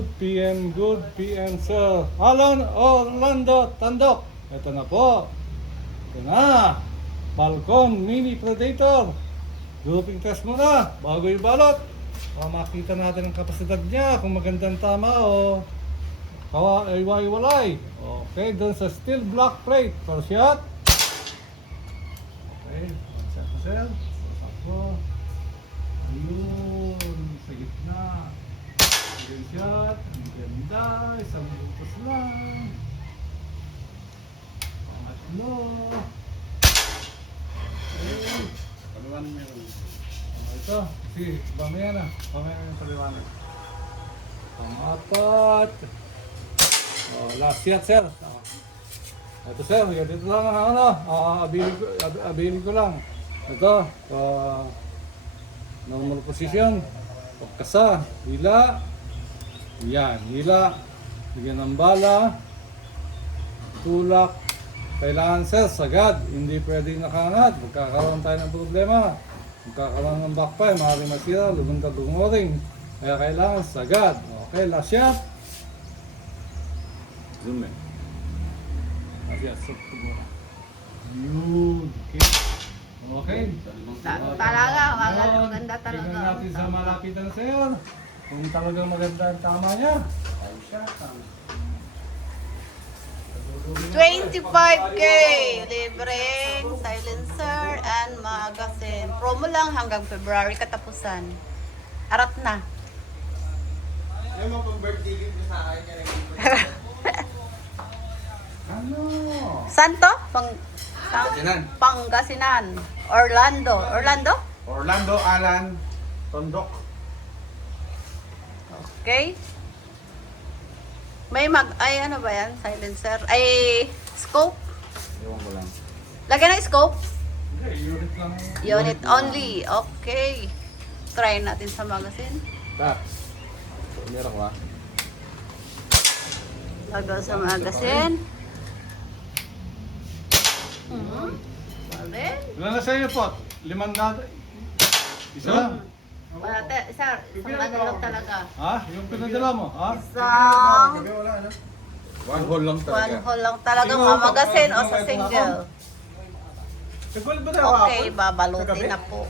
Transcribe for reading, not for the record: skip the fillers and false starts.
Good PM, sir. Alan Orlando Tandok. Ito na po. Ito na. Falcon Mini Predator. Grouping test muna bago ibalot. Para makita natin ang kapasidad niya, kung magandang tama o iwalay. Okay, doon sa steel block plate. First shot. Okay, one shot na sir. Sakto. Ayun, sa gitna. Second shot. Ang ganda. Isang butas lang. Pangatlo. Okay. Paliwanag meron. Ito. Sige, pamaya na. Pamaya na yung paliwanag. Pang-apat. Last shot, sir. Ito, sir. Dito lang ang ano. Abiling ko lang. Ito. Normal position. Pagkasa. Hila. Yan. Hila. Bigyan ng bala. Tulak. Kailangan, sir, sagad. Hindi pwedeng nakaangat. Magkakaroon tayo ng problema. Magkakaroon ng backfire. Maaaring masira. Lumantad lumoring. Kaya kailangan sagad. Okay, last shot. Zoom in. Last shot. Yun. Okay. Okay. Talaga, maganda talaga. Tingnan natin sa malapitan, sir. Kung talagang maganda ang tama niya. 25K, libreng silencer and magazine. Promo lang hanggang February katapusan. Arat na. Ay mo pang birthday gift mo sa akin kaya Ano? Saan to? Pangasinan. Pangasinan. Orlando. Orlando Alan Tondok. Okay. May ano ba yan? Silencer. Ay, scope. Ewan ko lang. Lagyan ng scope. Hindi, unit lang. Unit only. Okay. Try natin sa magazine. Ta. Meron ka? Lagyan sa magazine. Bale. Ilan na sa'yo, Pot? 5 na? Isa lang? Wala, isang ano lang talaga. Ha? Yung pinadala mo? Ha? Isang Wala na. One hole lang one talaga. hole lang talaga sa magazine o sa single. Nagkulit ba tayo Okay, babalutin na po.